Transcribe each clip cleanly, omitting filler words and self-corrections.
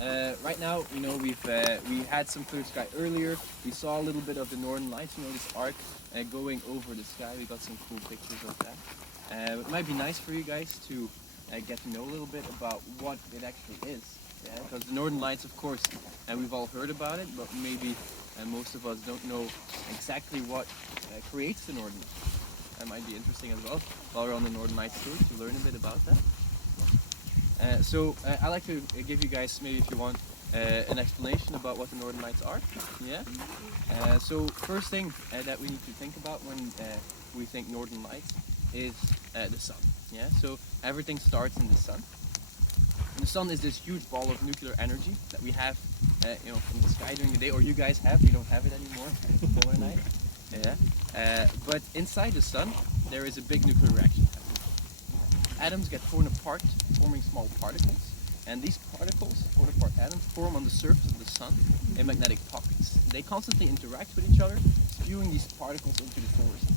right now, we had some clear sky earlier. We saw a little bit of the northern lights. This arc going over the sky. We got some cool pictures of that. It might be nice for you guys to get to know a little bit about what it actually is. Yeah, because the northern lights, of course, we've all heard about it, but maybe most of us don't know exactly what creates the northern lights. That might be interesting as well while we're on the northern lights tour to learn a bit about that. I'd like to give you guys, maybe if you want, an explanation about what the northern lights are. Yeah. So first thing that we need to think about when we think northern lights is the sun. Yeah. So everything starts in the sun. And the sun is this huge ball of nuclear energy that we have, from the sky during the day, or you guys have. We don't have it anymore. Polar night. Yeah. But inside the sun, there is a big nuclear reaction happening. Atoms get torn apart, forming small particles, and these particles, torn apart atoms, form on the surface of the sun in magnetic pockets. They constantly interact with each other, spewing these particles into the solar system.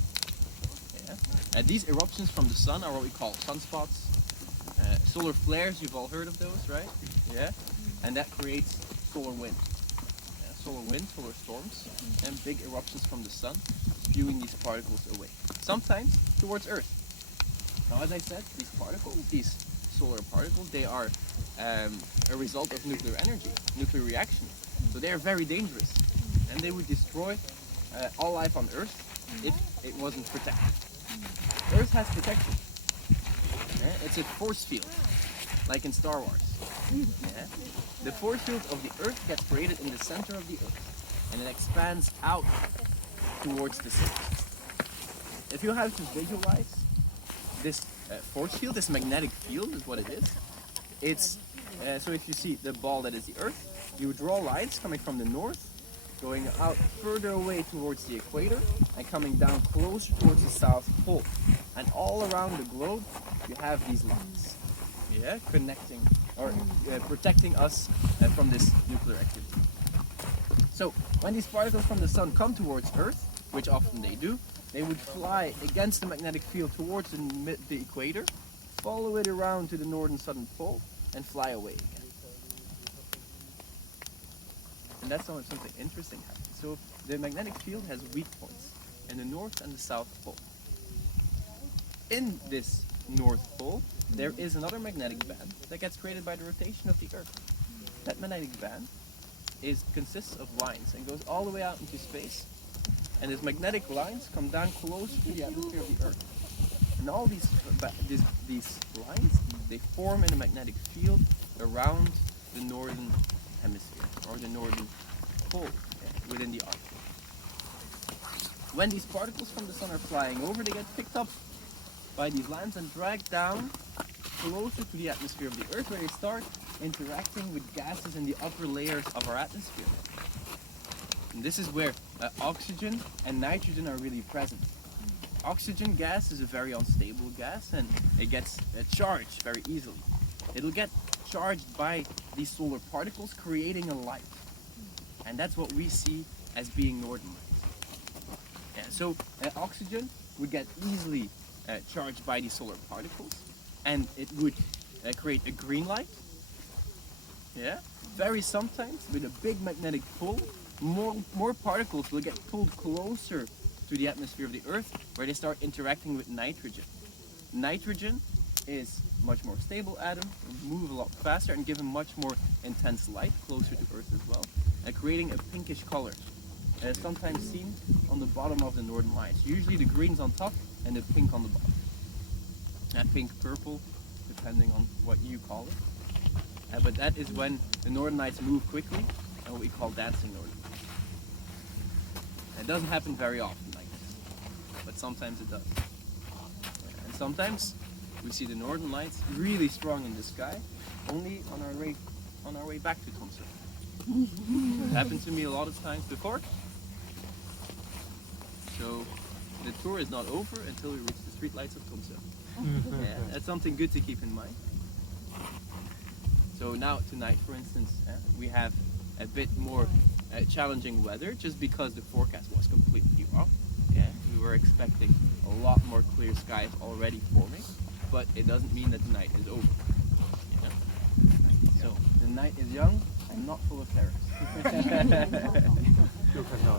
Yeah? These eruptions from the sun are what we call sunspots. Solar flares, you've all heard of those, right? Yeah, and that creates solar wind. Solar wind, solar storms, and big eruptions from the sun, spewing these particles away, sometimes towards Earth. Now, as I said, these particles, these solar particles, they are a result of nuclear energy, nuclear reaction. So they are very dangerous, and they would destroy all life on Earth if it wasn't protected. Earth has protection. Yeah? It's a force field, like in Star Wars. Yeah? The force field of the Earth gets created in the center of the Earth, and it expands out towards the center. If you have to visualize this force field, this magnetic field is what it is. It's so if you see the ball that is the Earth, you would draw lines coming from the north, going out further away towards the equator, and coming down closer towards the South Pole. And all around the globe, you have these lines, yeah, connecting or protecting us from this nuclear activity. So when these particles from the sun come towards Earth, which often they do, they would fly against the magnetic field towards the equator, follow it around to the northern southern pole, and fly away again. And that's how something interesting happens. So the magnetic field has weak points in the north and the south pole. In this north pole, there is another magnetic band that gets created by the rotation of the Earth. That magnetic band consists of lines and goes all the way out into space. And these magnetic lines come down close to the atmosphere of the Earth. And all these lines, they form in a magnetic field around the northern hemisphere, or the northern pole, within the Arctic. When these particles from the sun are flying over, they get picked up by these lines and dragged down closer to the atmosphere of the Earth, where they start interacting with gases in the upper layers of our atmosphere. And this is where oxygen and nitrogen are really present. Oxygen gas is a very unstable gas, and it gets charged very easily. It'll get charged by these solar particles, creating a light. And that's what we see as being northern lights. Yeah, so oxygen would get easily charged by these solar particles, and it would create a green light. Yeah, very sometimes with a big magnetic pull, more particles will get pulled closer to the atmosphere of the Earth, where they start interacting with nitrogen. Nitrogen is much more stable atom, will move a lot faster and give a much more intense light closer to Earth as well, creating a pinkish color, sometimes seen on the bottom of the northern lights. Usually the green's on top and the pink on the bottom. Pink, purple, depending on what you call it. But that is when the northern lights move quickly, and what we call dancing northern lights. It doesn't happen very often like this, but sometimes it does. And sometimes we see the northern lights really strong in the sky, only on our way back to Tromsø. It happened to me a lot of times before. So the tour is not over until we reach the streetlights of Tromsø. Yeah, that's something good to keep in mind. So now tonight, for instance, we have a bit more challenging weather, just because the forecast was completely off. Yeah, we were expecting a lot more clear skies already forming, but it doesn't mean that the night is over. Yeah? So the night is young, I'm not full of terrors. ดูกันต่อ